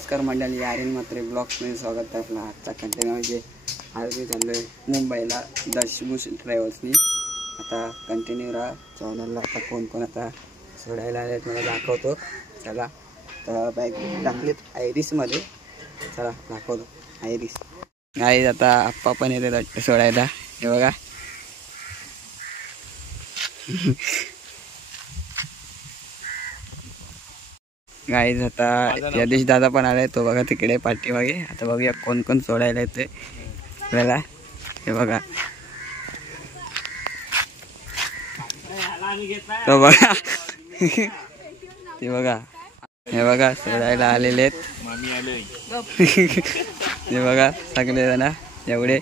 नमस्कार मंडळी, आर्यन म्हात्रे ब्लॉग्समध्ये स्वागत आहे आपला आजचा कंटेंट म्हणजे आज मी चाललो आहे मुंबईला दशभूष ट्रॅव्हल्सनी। आता कंटिन्यू राहा चॅनलला। आता कोण कोण आता सोडायला आले मला दाखवतो। चला तर बॅग टाकलीत आयरिसमध्ये, चला दाखवतो आयरिस। गाईज आता आप्पा पण येते सोडायला, हे बघा। गाईज आता यदेश दादा पण आलाय, तो बघा तिकडे पाठीमागे। आता बघूया कोण कोण सोडायला येते आपल्याला, हे बघा। तो बघा ते बघा, हे बघा सोडायला आलेले आहेत। हे बघा सगळे जण एवढे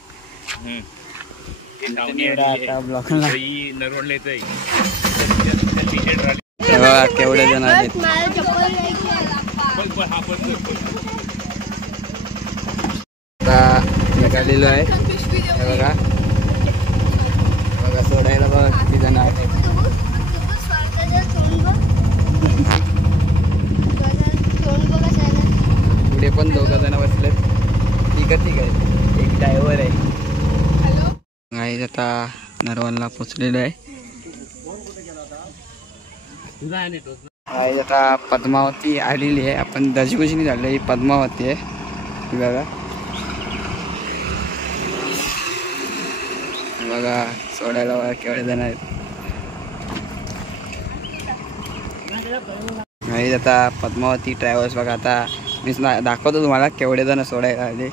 आता ब्लॉकला हे बघा केवढे जण आलेत। आता निघालेलो आहे, हे बघा बघा सोडायला बघा किती जण आहेत। पुढे पण 2 जण बसलेत, ठीक आहे। एक ड्रायव्हर आहे। गाईज आता नरवणला पोचलेलो आहे। आता पद्मावती आलेली आहे, आपण दशभूषणी झालो, ही पद्मावती आहे बघा। बघा सोडायला बघा केवढे जण आहेत। गाईज आता पद्मावती ट्रॅव्हल्स बघा, आता मी दाखवतो तुम्हाला केवढे जण सोडायला आले।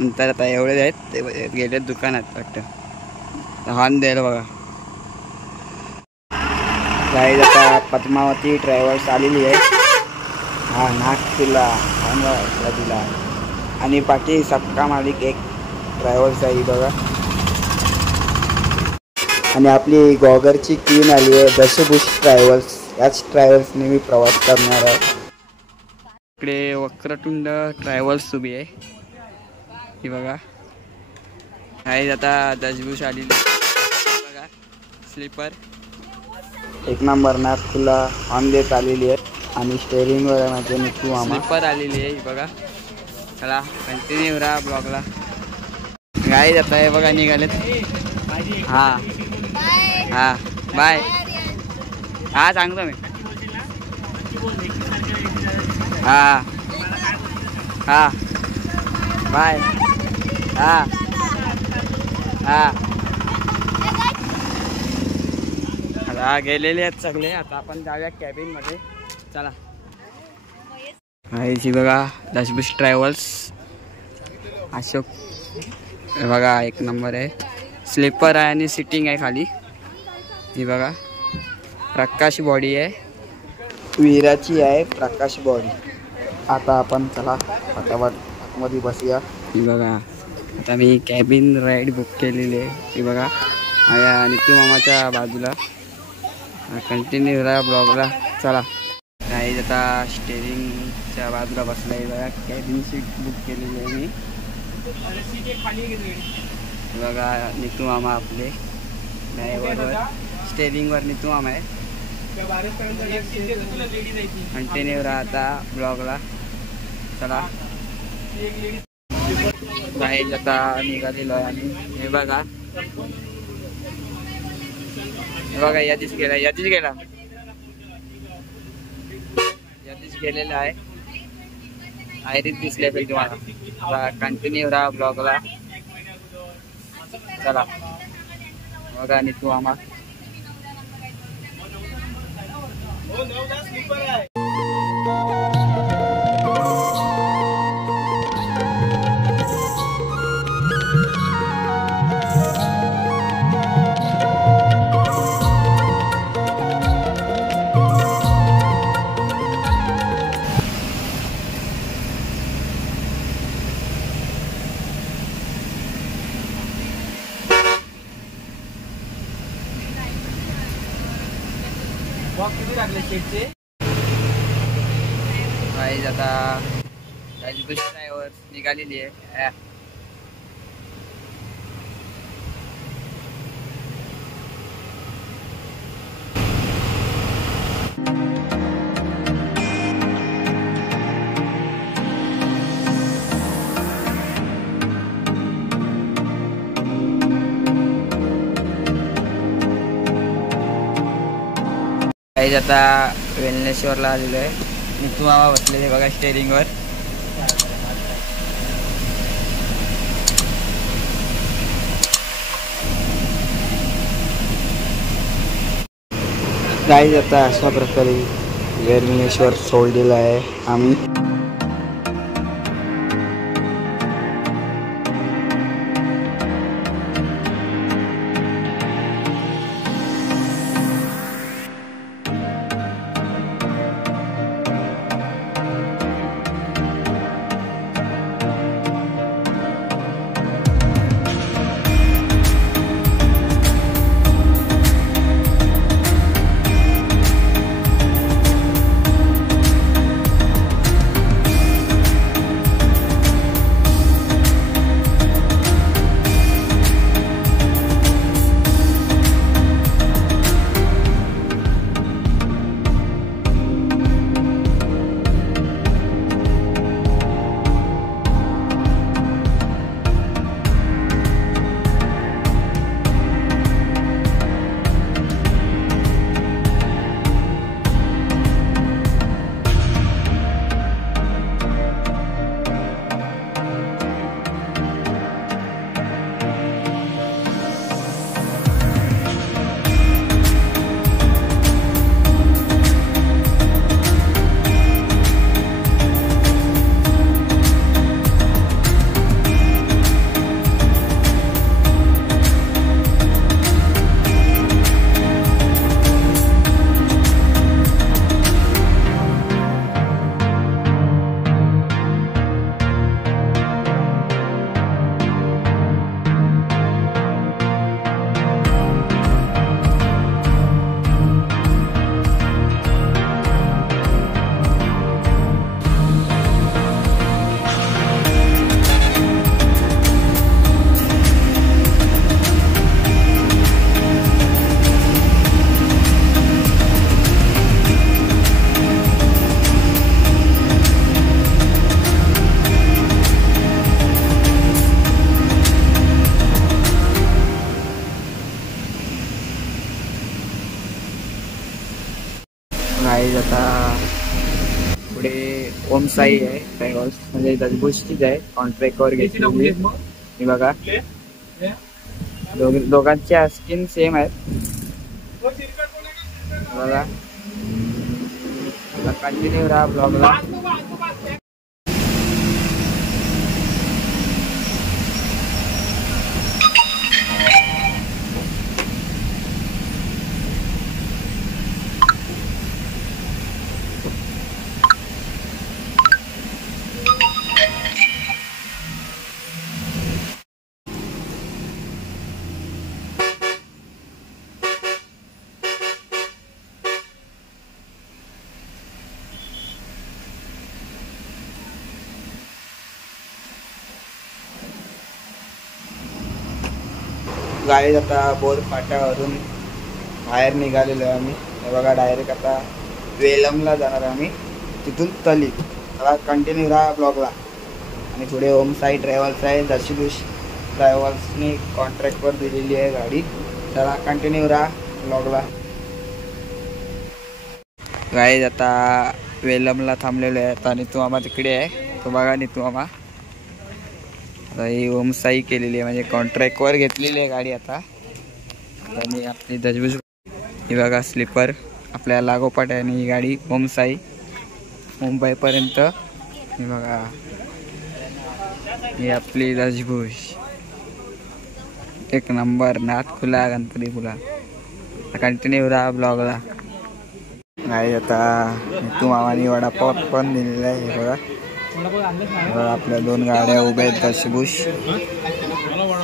नंतर आता एवढे आहेत ते गेले दुकानात वाटतं, हॉर्न द्यायला बघा। गाईज आता पद्मावती ट्रॅव्हल्स आलेली आहे। हा नागपूरला दिला आणि बाकी सबका मालिक एक ट्रॅव्हल्स आहे बघा। आणि आपली गॉगरची टीम आली आहे, दशभूष ट्रॅव्हल्स। याच ट्रॅव्हल्सने मी प्रवास करणार आहे। इकडे वक्रतुंड ट्रॅव्हल्स उभी आहे, ही बघा। गाईज आता दशभूष आलेली बघा, स्लीपर एक नंबर नागपूरला ऑन देत आलेली आहे। आणि स्टेअरिंगवर माझे निकू मामा स्लीपर आलेली आहे, ही बघा। चला कंटिन्यू राहा ब्लॉगला। गाईज आता हे बघा निघालेत। हा हा बाय, हा सांगतो मी। हा हा बाय, हा हा आता गेलेले आहेत सगळे। आता आपण जाऊया कॅबिन मध्ये, चला। ही बघा दशभूष ट्रॅव्हल्स अशोक, हे बघा एक नंबर आहे। स्लीपर आहे आणि सिटिंग आहे खाली, ही बघा। प्रकाश बॉडी आहे, वीराची आहे प्रकाश बॉडी। आता आपण चला फटाफट मध्ये बसूया, ही बघा। आता मी कॅबिन राईड बुक केलेली आहे, ही बघा माझ्या नितू मामाच्या बाजूला। कंटिन्यू राहा ब्लॉगला, चला। नाही आता स्टेअरिंगच्या बाजूला बसला आहे बघा, कॅबिन सीट बुक केलेली आहे मी, बघा। नितू मामा आपले ड्रायव्हरवर, स्टेअरिंगवर नितू मामा आहे। कंटिन्यू राहता ब्लॉगला, चला। गाईज आता निघालेलो आहे आणि हे बघा, हे बघा यदेश गेलेला आहे। आयरिस दिसले पाहिजे तुम्हाला। कंटिन्यू राहा ब्लॉगला, चला। बघा नितू मामा गाईज आता दशभूष ट्रॅव्हल्स निघालेली आहे। गाईज आता वेलनेश्वरला आलेलो आहे. नितू मामा बसलेले बघा स्टेअरिंगवर. गाईज आता अशा प्रकारे वेलनेश्वर सोडलेलं आहे आम्ही. गाईज आता पुढे ओम साई आहे ट्रॅव्हल्स, म्हणजे दसबुशचीच आहे. कॉन्ट्रॅक्टवर घेतली मी बघा. दोघांच्या स्किन सेम आहेत बघा. कंटिन्यू राहा ब्लॉगला. गाईज आता बोर फाट्यावरून बाहेर निघालेलो आहे आम्ही. हे बघा डायरेक्ट आता वेलमला जाणार आहे आम्ही, तिथून तली. आता कंटिन्यू राहा ब्लॉगला. आणि पुढे ओम साई ट्रॅव्हल्स आहे. दशबुश ट्रॅव्हल्सनी कॉन्ट्रॅक्टवर दिलेली आहे गाडी. चला कंटिन्यू राहा ब्लॉगला. गाईज आता वेलमला थांबलेलो आहे. आता नितू मामा तिकडे आहे, तो बघा नितू मामा. ही ओम साई केलेली आहे, म्हणजे कॉन्ट्रॅक्टवर घेतलेली आहे गाडी आता. आणि आपली दशबुश ही बघा स्लीपर आपल्या लागोपाठ आहे. आणि ही गाडी ओम साई मुंबईपर्यंत. ही बघा ही आपली दशबुश, एक नंबर. नाथ खुला गणपती खुला. कंटिन्यू राहा ब्लॉगला. नाही आता तू मामानी वडापाव पण दिलेला आहे. हे बघा आपल्या दोन गाड्या उभ्या आहेत. दशबुश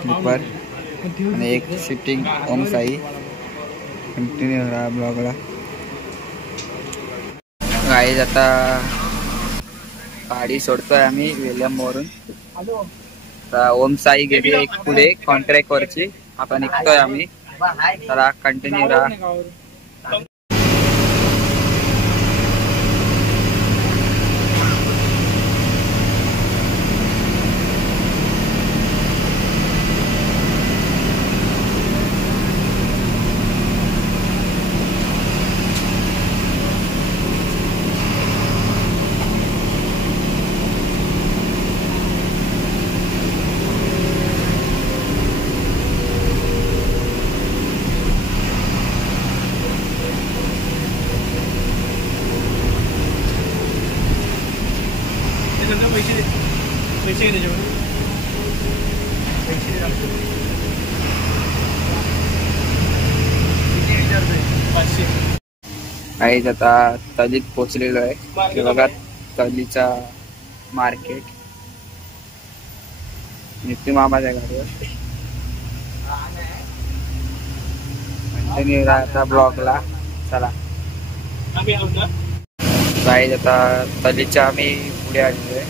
स्लीपर आणि एक सिटिंग ओम साई. कंटिन्यू राहा ब्लॉगला. गाईज आता गाडी सोडतोय आम्ही वेलमवरून. आता ओम साई गेली एक पुढे कॉन्ट्रॅक्टवरची. आता निघतोय आम्ही. चला कंटिन्यू राहा. काही आता तलीत पोचलेलो आहे. हे बघा तलीचा मार्केट. नित्य मामाच्या गाडीवर कंटिन्यू राहता ब्लॉगला. चला काही आता तलीच्या आम्ही पुढे आलेलो आहे.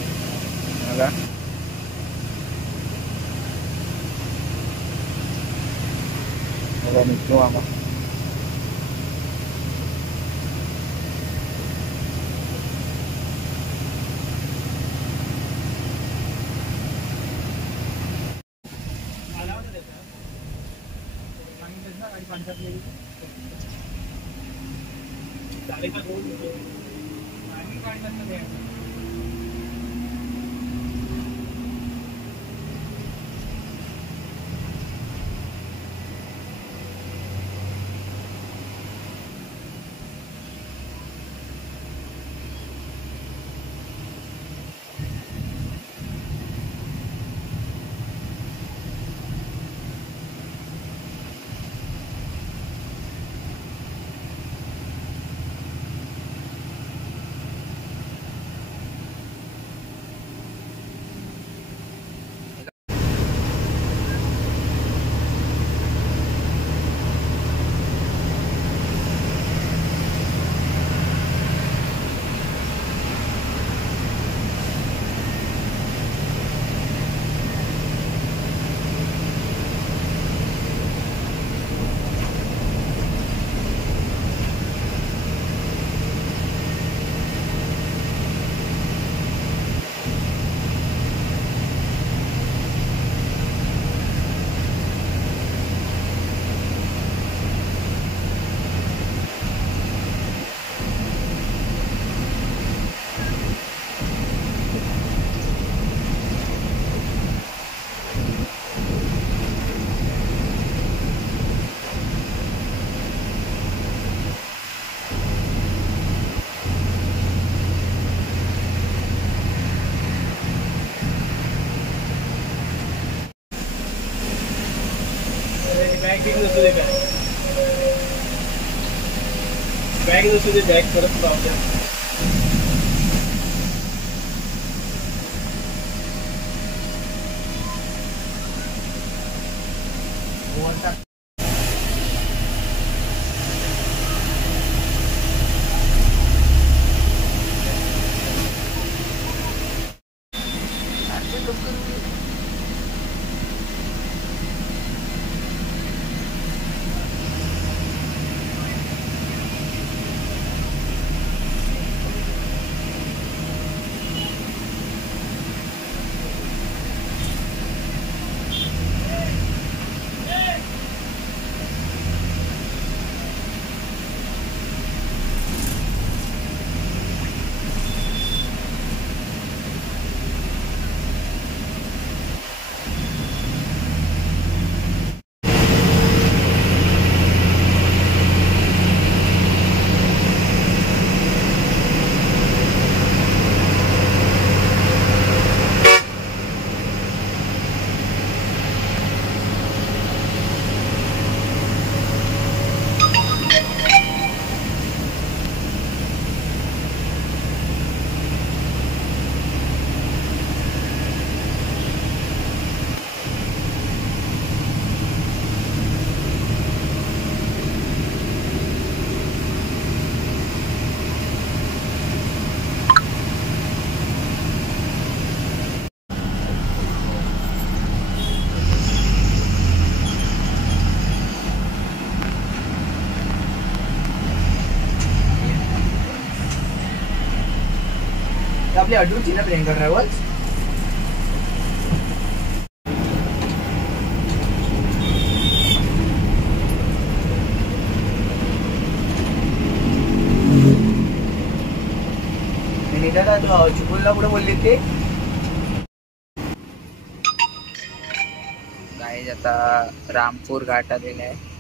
बघा नित्य मामा. बॅग नसू दे बॅग परत प्रॉब्लेम. आपली अडूची ना प्रियंका ट्रॅव्हल्स. दादा चिपळूणला कुठे बोलले ते गाईज. आता रामपूर घाट आलेला आहे.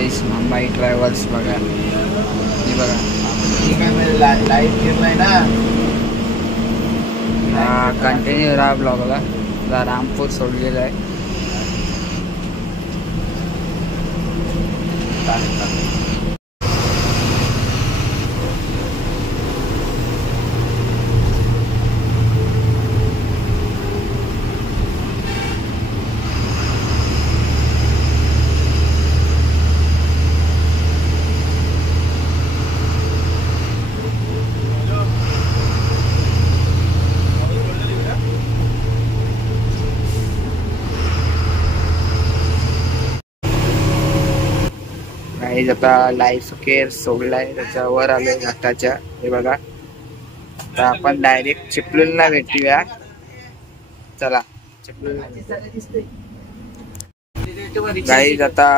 गाईस मुंबई ट्रॅव्हल्स बघा, हे बघा ठीक आहे, मी लाईव्ह फिरलाय ना. कंटिन्यू राहा ब्लॉगला. रामपूर सोडलेलं आहे. गाईज आता लाईफ केअर सोडलाय, त्याच्यावर आलोय घाटाच्या. हे बघा, आता आपण डायरेक्ट चिपळूणला भेटूया. चला चिपळूणला. गाईज आता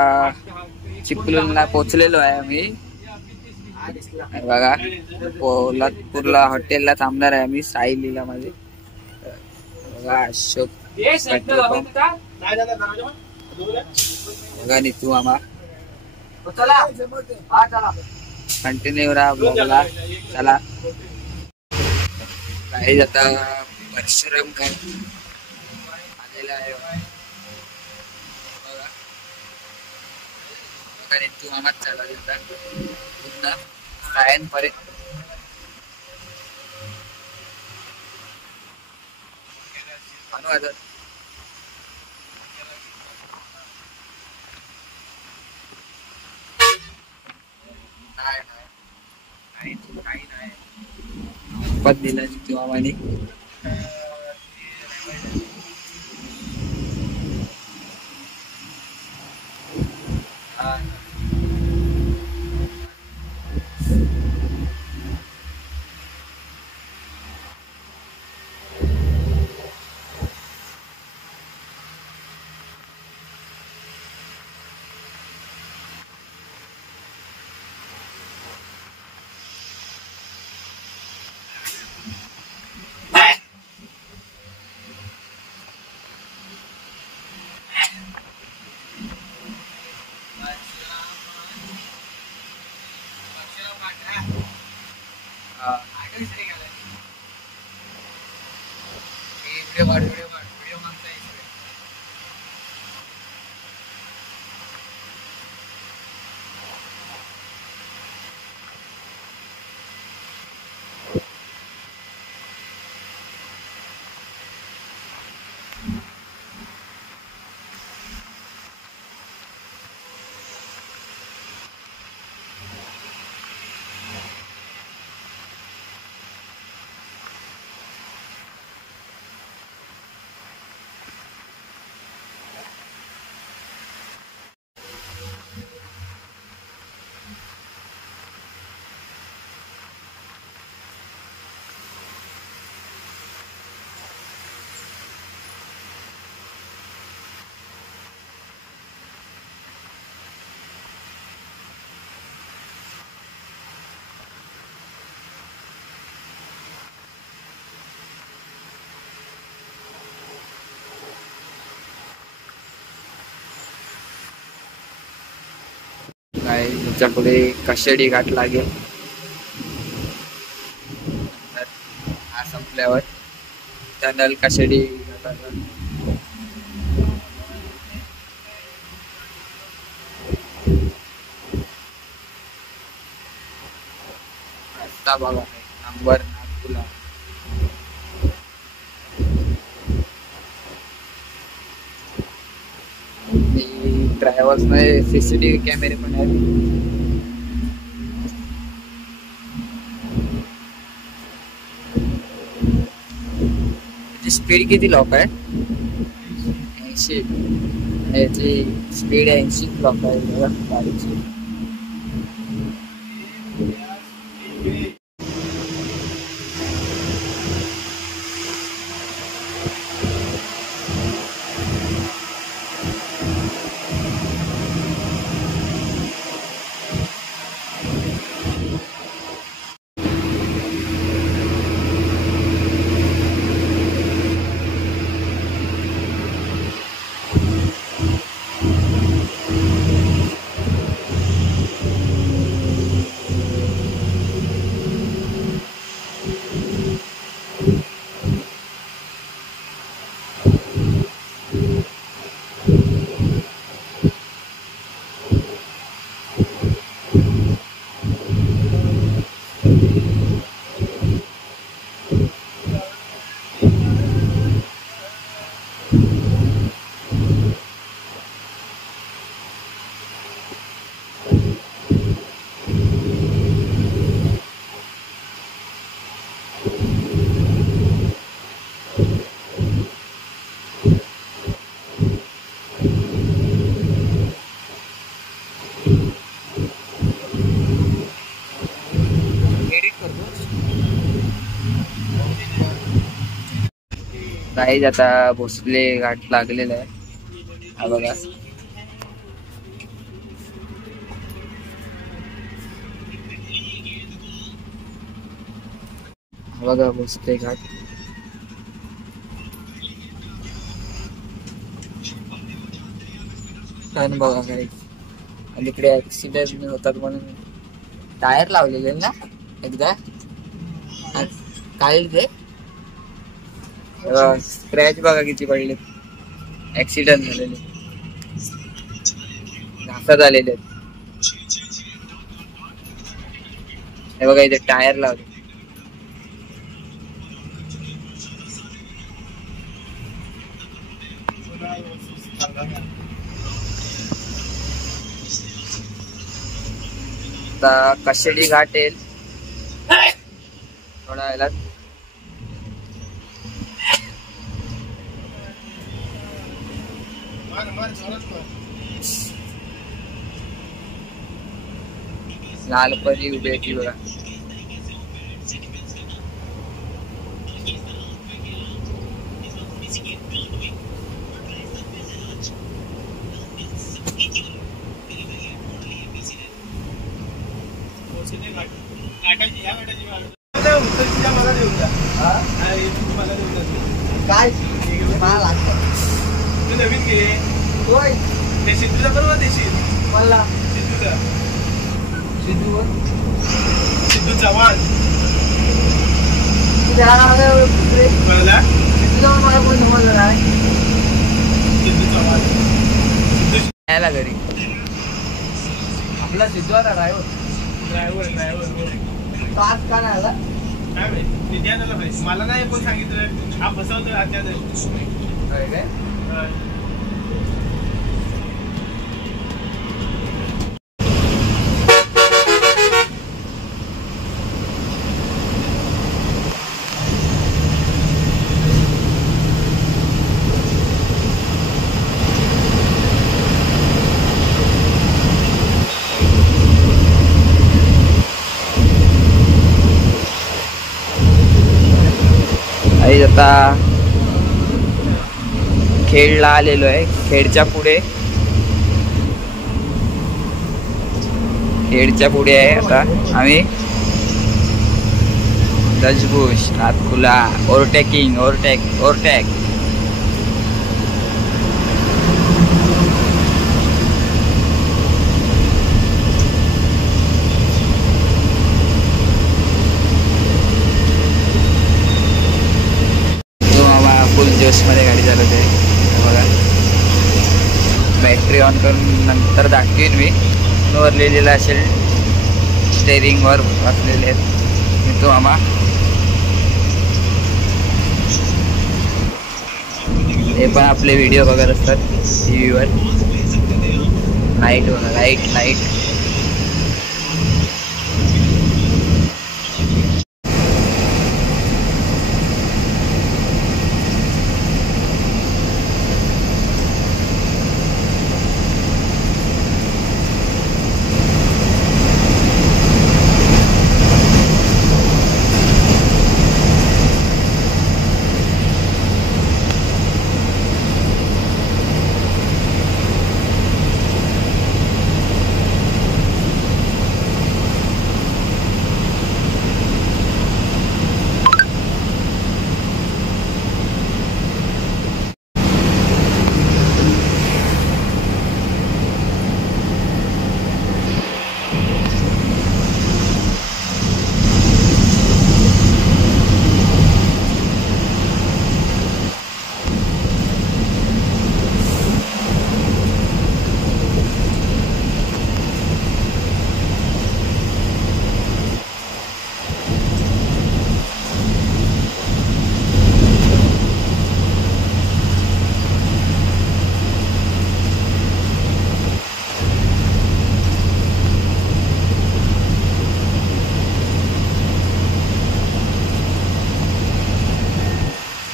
चिपळूणला पोहोचलेलो आहे आम्ही. हे बघा, पोलादपूरला हॉटेलला थांबणार आहे आम्ही, साईलीला मध्ये. बघा अशोक पेट्रोल पंप. बघा नीतू मामा. कंटिन्यू राहा ब्लॉगला. चला काही आता परशुराम घाट आलेला आहे. बघा नीतू मामाच चालला पूर्ण सायनपर्यंत. पद दिला किंवा माने. काय तुमच्या पुढे कशेडी घाट लागेल. हा संपल्यावर टनल कशेडी रस्ता बघा नंबर नागपूरला. ट्रॅव्हल्स मध्ये सीसीटीव्ही कॅमेरे पण आहेत. त्याची स्पीड किती लॉक आहे? 80. याची स्पीड 80 लॉक आहे गाडीची. काही आता भोसले घाट लागलेला आहे. हा बघा, बघा भोसले घाट. छान बघा काही. आणि इकडे ऍक्सिडेंट होतात म्हणून टायर लावलेले ना एकदा काय ते स्क्रॅच बघा किती पडले. ऍक्सिडेंट झालेले, घासात आलेले आहेत. हे बघा इथे टायर लावले. आता कशेडी घाट येईल थोड्या वेळात. लालपरी उभी आहे ती बघा. काय नवीन गेले होय ते सिद्धूला बरोबर देशील मला सिद्धूला सिद्धू सिद्धू चव्हाण मला कोण समजलं नाही. सिद्धू चव्हाण यायला घरी आपला सिद्धू आता ड्रायव्हर तास का नाही आला काय माहिती निध्यानाला पाहिजे. मला नाही कोण सांगितलं. हा फसवतो आत्याच काय आता खेडला आलेलो आहे. खेडच्या पुढे आहे आता आम्ही. दजबुश नाथखुला ओव्हरटेक फुल जोश मध्ये गाडी चालवते बघा. बॅटरी ऑन करून नंतर दाखवीन मी. वर लिहिलेलं असेल स्टेरिंग वर बसलेले आहेत मी तो आम्हा. हे पण आपले व्हिडिओ बघत असतात TV वर. लाईट बघा, लाईट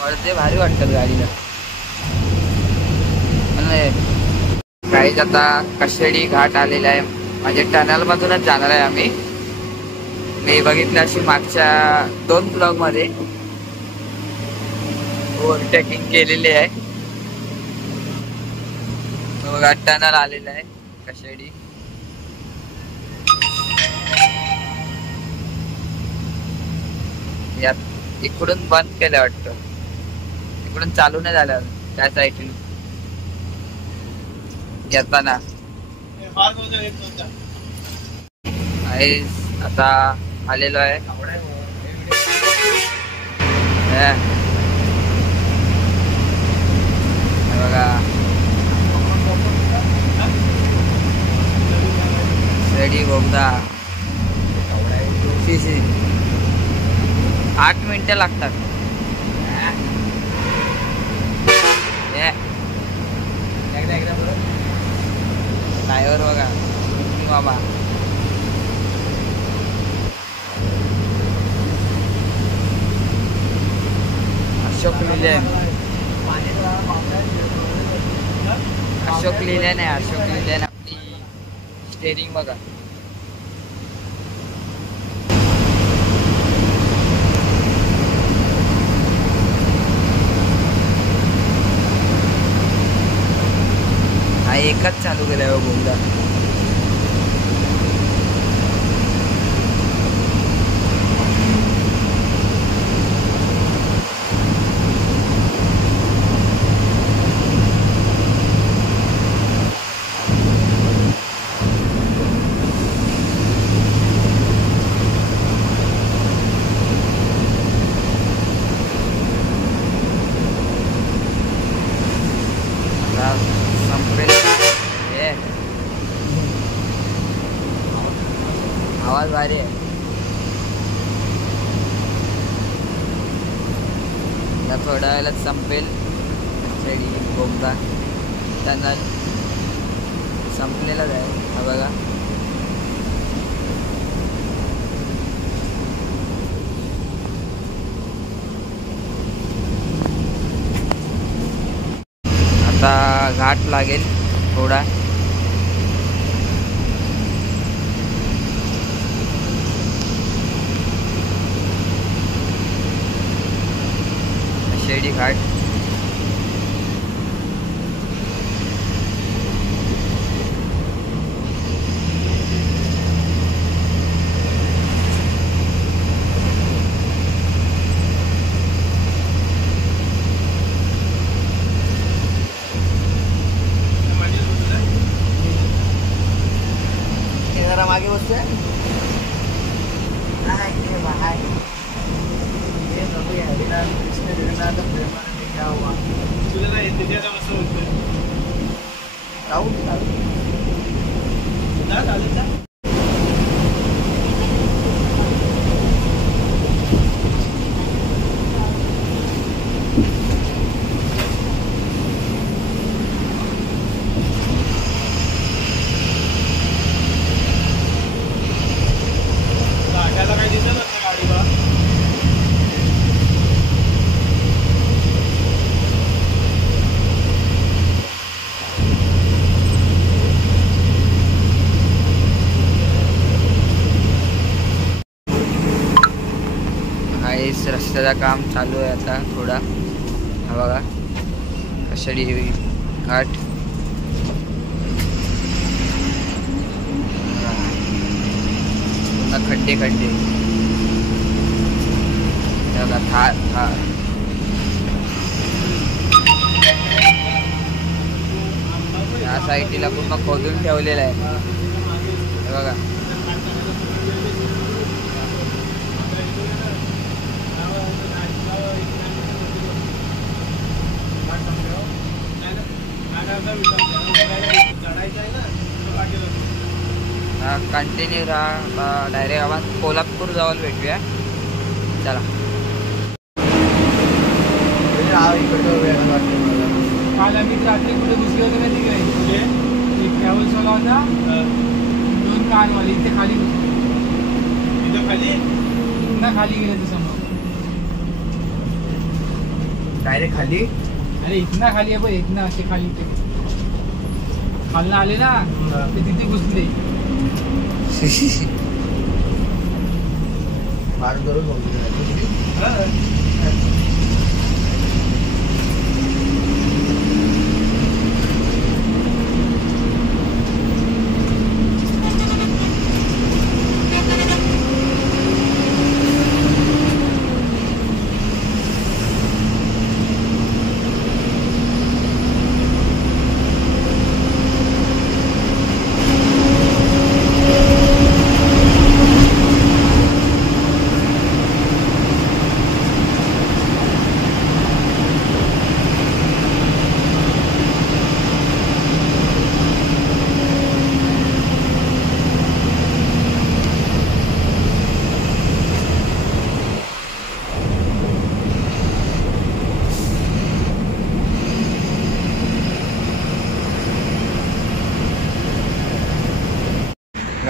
पडदे भारी वाटतात गाडीला. गाडीत आता कशेडी घाट आलेला आहे. म्हणजे टनल मधूनच जाणार आहे आम्ही. मी बघितलं अशी मागच्या 2 ब्लॉग मध्ये ओव्हरटेकिंग केलेली आहे. बघा टनल आलेला आहे कशेडी. यात इकडून बंद केलं वाटतं, इकडून चालू नाही झालं त्या साईडून येताना. आता आलेलो आहे बघा रेडी बोगदा. 8 मिनिटं लागतात. ड्रायव्हर बघा बाबा. अशोक लिहिलेन आहे. अशोक लिहिलेन आपली स्टेरिंग बघा. हा एकच चालू केलाय बोगदा. आवाज भारी आहे. या थोड्या वेळात संपेल बोगदा. टनल संपलेलाच आहे. हा बघा आता घाट लागेल थोडा. शेडी घाट. जरा मागे बसतोय. रस्त्याचं काम चालू आहे आता थोडा. हा बघा कशेडी घाट. पुन्हा खड्डे बघा. थार या साईडला पूर्ण खोदून ठेवलेला आहे. हे बघा कंटिन्यू राहा. डायरेक्ट आपण कोल्हापूर जवळ भेटूया. चला काल आम्ही रात्री कुठे घुसले होते माहिती काय? एक ट्रॅव्हल्स वाला होता, 2 कारवाले इथे खाली खाली गेले समोर. डायरेक्ट खाली. अरे इतना खाली आहे बघ, इतना असे खाली ते खालना आले ना ते तिथे घुसले.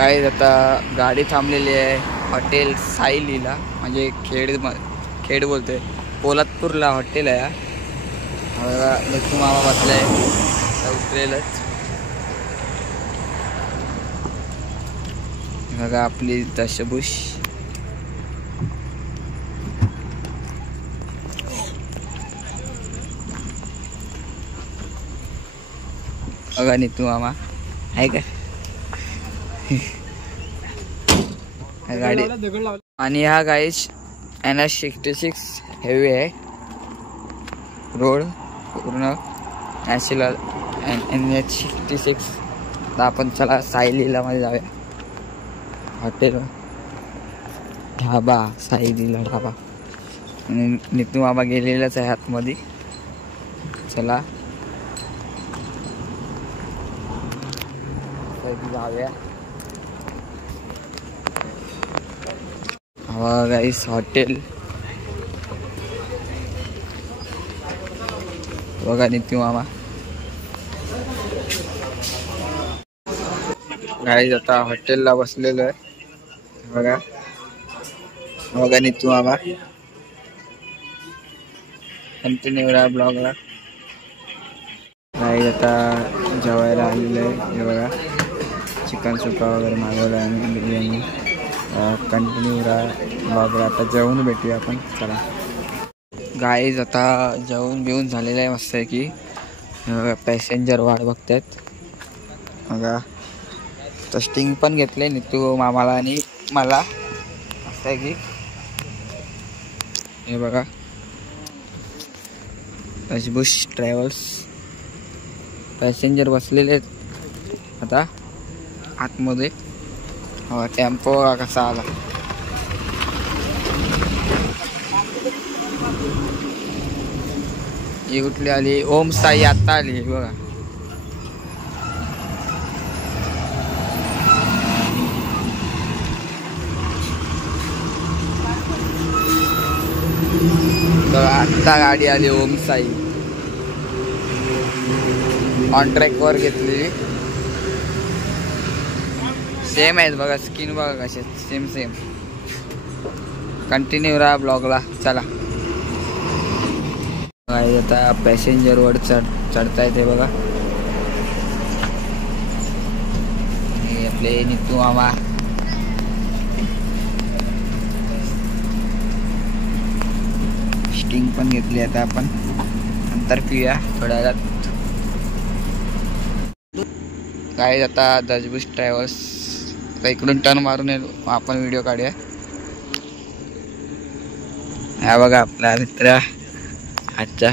गाईज आता गाडी थांबलेली आहे हॉटेल साईलीला, म्हणजे खेड बोलतोय, पोलादपूरला हॉटेल आहे. बघा नितू मामा बसलाय, उतरेलच. बघा आपली दशभूष. बघा नितू मामा आहे का गाडी. आणि हा गाईज NH66 हेवी आहे रोड पूर्ण नॅशनल NH66. आता आपण चला साईलीला मध्ये जाऊया. हॉटेल ढाबा, साईलीला ढाबा. आणि नितू मामा गेलेलाच आहे आतमध्ये. चला जाऊया. हवा गाईस हॉटेल. बघा नितू मामा गाईस आता हॉटेलला बसलेलो आहे. बघा बघा नितू मामा कंटिन्यू राहा ब्लॉगला. गाईस आता जेवायला आलेलं आहे. हे बघा चिकन सुका वगैरे मागवलं आहे, बिर्याणी. कंटिन्यू राहा ब्लॉगला. आता जेवून भेटूया आपण. चला गाईज आता जेवून बिवून झालेलं आहे मस्त आहे की. पॅसेंजर वाट बघतात. बघा स्टिंग पण घेतले नितू मामाला आणि मला. असं आहे की हे बघा दशभूष ट्रॅव्हल्स. पॅसेंजर बसलेले आहेत आता आतमध्ये. टेम्पो कसा आला. ही कुठली आली, ओम साई आता आली बघा. आत्ता गाडी आली ओम साई. कॉन्ट्रॅक्ट वर घेतली. सेम आहेत बघा, स्किन बघा कसे सेम. कंटिन्यू राहा ब्लॉगला. चला आता पॅसेंजर वर चढता येते बघा. आपले नितू मामा स्टिंग पण घेतली. आता आपण नंतर पिऊया थोड्या वेळात. काय आता दशभूष ट्रॅव्हल्स. आता इकडून टर्न मारून आपण व्हिडिओ काढूया. हा बघा आपला मित्र आजचा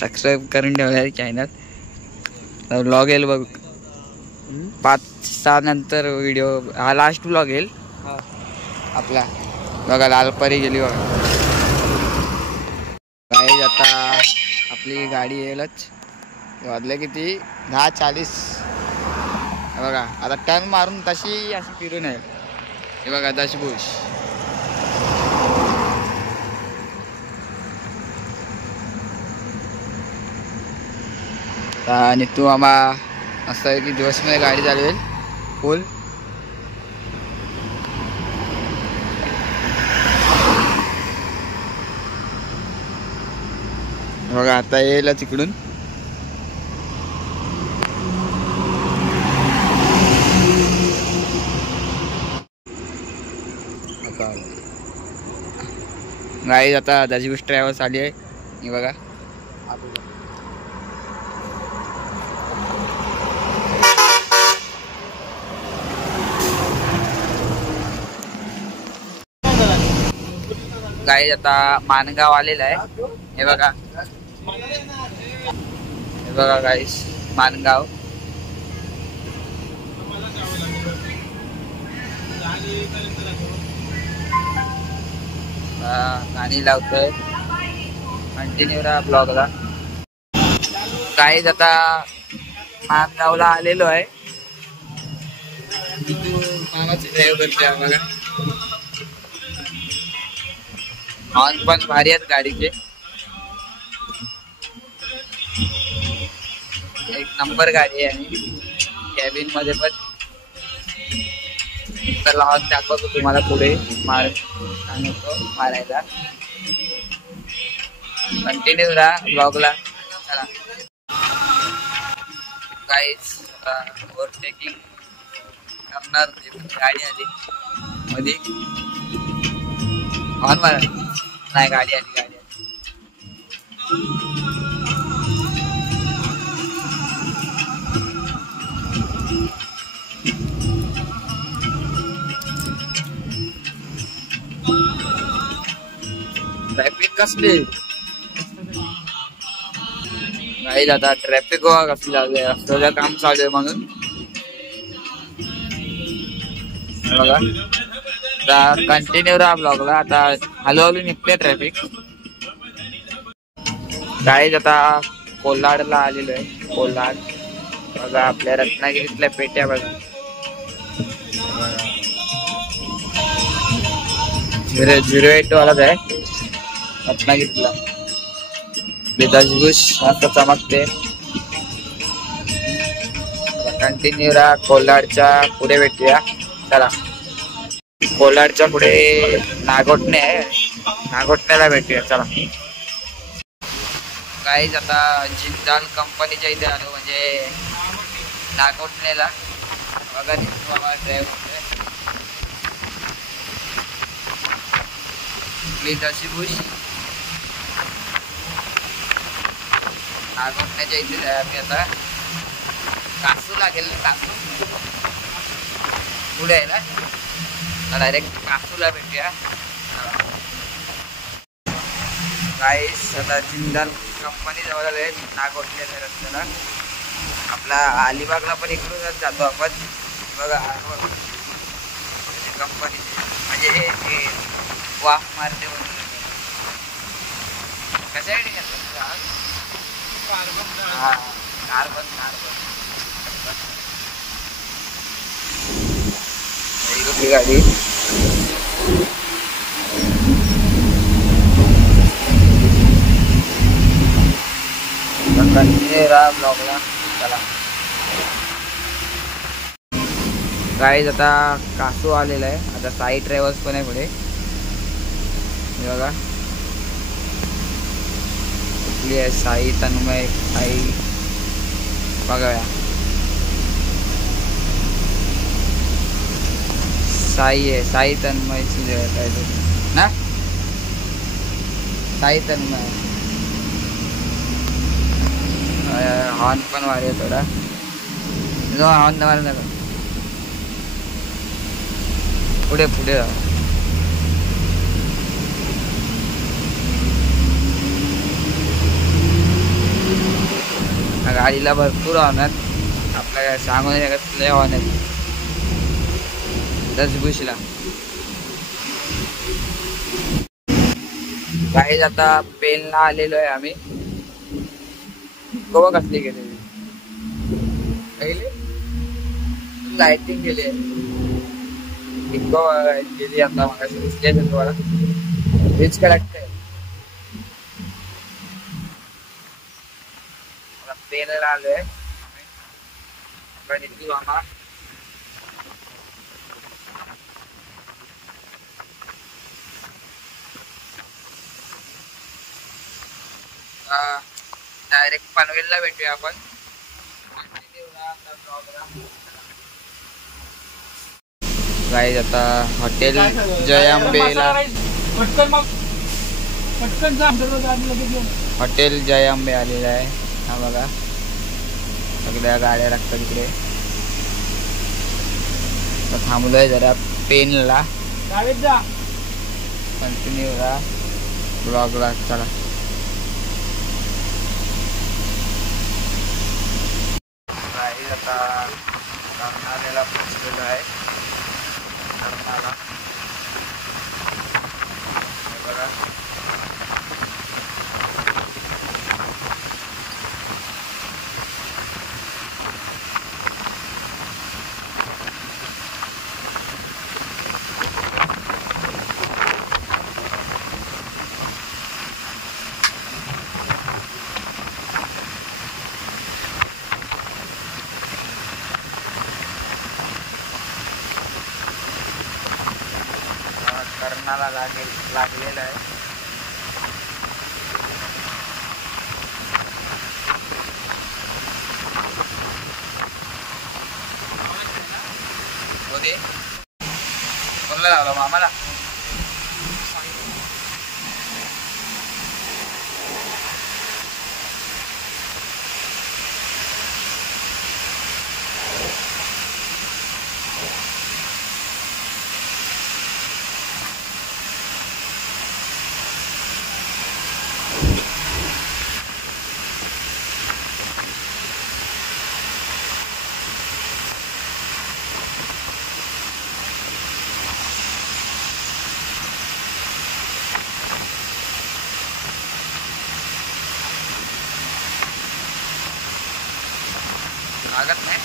सबस्क्राईब करून ठेवला चॅनल. व्लॉग येईल बघ 5-6 नंतर व्हिडिओ. हा लास्ट व्लॉग येईल आपला. बघा लालपरी गेली बघा. काय आता आपली गाडी येईलच. वाजले किती 10:40. बघा आता टर्न मारून तशी अशी फिरून आहे. हे बघा दशभूष. आणि तू आम्हा असं आहे की दिवसमध्ये गाडी चालवेल फुल. बघा आता येईल तिकडून. गाडी आता दशभूष ट्रॅव्हल्स आली आहे. हे बघा गाडी आता मानगाव आलेला आहे. हे बघा गाईस मानगाव. गाणी लावतोय. कंटिन्यू राहा ब्लॉगला. गाईज आता मानगावला आलेलो आहे. मामाचे ड्राईव्ह करते आम्हाला. हॉर्न पण भारी आहेत गाडीचे. एक नंबर गाडी आहे. कॅबिन मध्ये पण तर लावून दाखवतो तुम्हाला पुढे सांगतो मारायला. कंटिन्यू राहा ब्लॉगला. चला गाईज ओव्हरटेकिंग करणार गाडी आली मध्ये. ऑन मारा. नाही गाडी आली गाडी आली. ट्रॅफिक कसली नाही आता ट्रॅफिक गोवा कसली चालू आहे. रस्त्याचं काम चालू आहे म्हणून बघा. आता कंटिन्यू राहा ब्लॉगला. आता हळूहळू निघते ट्रॅफिक. गाईज आता कोल्हाडला आलेलो आहे. कोल्हाड बघा आपल्या रत्नागिरीतल्या पेट्या बघा. 008 वालाच आहे रत्नागिरीतला. दशभूष मस्त चमकते. कंटिन्यू राहा. कोल्हाडच्या पुढे भेटूया. चला कोल्हाडच्या पुढे नागोठणे आहे. नागोठण्याला भेटूया. चला गाईज आता जिंदाल कंपनीच्या इथे आलो म्हणजे नागोठणेला. बघा दशभूष नागोठण्याच्या इथे आम्ही आता. कासू लागेल. कासू पुढे आहे ना. डायरेक्ट कासूला भेटूया. गाईस आता जिंदाल कंपनी जवळ आले नागोठण्याच्या रस्त्याला. आपला अलिबागला पण इकडूनच जातो आपण. बघा कंपनी म्हणजे ते वाफ मारते म्हणून. कशासाठी करतात? हा कार्बन गाडी. ब्लॉगला. चला गाईज आता कासू आलेला आहे. आता साई ट्रॅव्हल्स पण आहे पुढे बघा. कुठली आहे? साई तन्मय. साई बघा. साई आहे. साई तन्मय ना. साई तन्मय. हॉर्न पण वाढेल थोडा. हॉर्न मारू नका. पुढे पुढे राहा. गाडीला भरपूर हॉर्न आहेत. आपल्या सांगून लय हॉर्न आहेत. दशभूषला काही आता पेनला आलेलो आहे आम्ही. गोवा कसली गेलेली पहिले लाइटिंग गेली गेली. आता मग तुम्हाला रीच करेक्ट आहे. पेनला आलोय. आम्हाला डायरेक्ट पनवेलला भेटूया आपण. गाईज आता हॉटेल जय आंबेला. हॉटेल जय आंबे आलेला आहे. हा बघा सगळ्या गाड्या लागतात इकडे. थांबलोय जरा पेनला. कंटिन्यू राहा ब्लॉगला. चला आता कर्नाल्याला पोचलेलो आहे. कर्नाला बघा. अन्नाला लागलेलं आहे. होते कोणाला लागला मामाला? लागत नाही.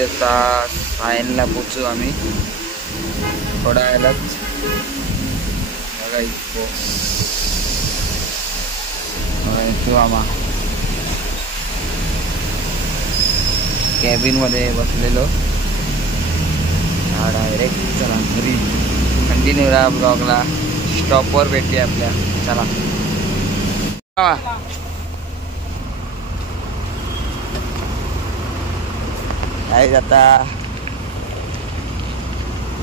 आता सायनला पोचू आम्ही थोड्या वेळात. बघा इको मामा कॅबिन मध्ये बसलेलो. हा डायरेक्ट चला घरी. कंटिन्यू राहा ब्लॉगला. स्टॉपवर भेटूया आपल्या. चला आता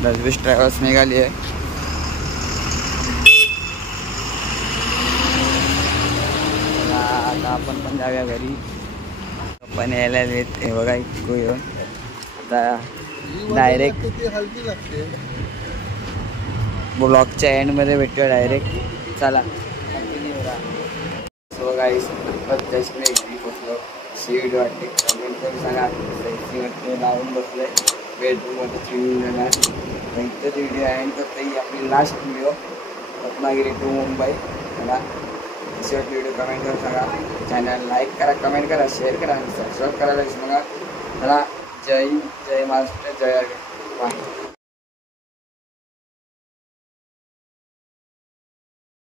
10-20 ट्रॅव्हल्स निघाली आहे. आता आपण पण जाऊया घरी. पण यायला येत हे बघा इको येऊन. आता डायरेक्ट ब्लॉगच्या एंडमध्ये भेटूया डायरेक्ट. चला कंटिन्यू राहा. सो गाईस जस्ट मी घरी पोचलो. शीट वाटते कमेंट करून सांगा. वाटते लावून बसले बेडरूममध्ये चिडून जाणार. इथंच व्हिडिओ एंड करता ही आपली last video Ratnagiri to Mumbai. मला शेवट व्हिडिओ कमेंट करून सांगा. चॅनल लाईक करा, कमेंट करा, शेअर करा आणि सबस्क्राईब करायला विसरू नका. चला जय हिंद, जय महाराष्ट्र, जय बाय.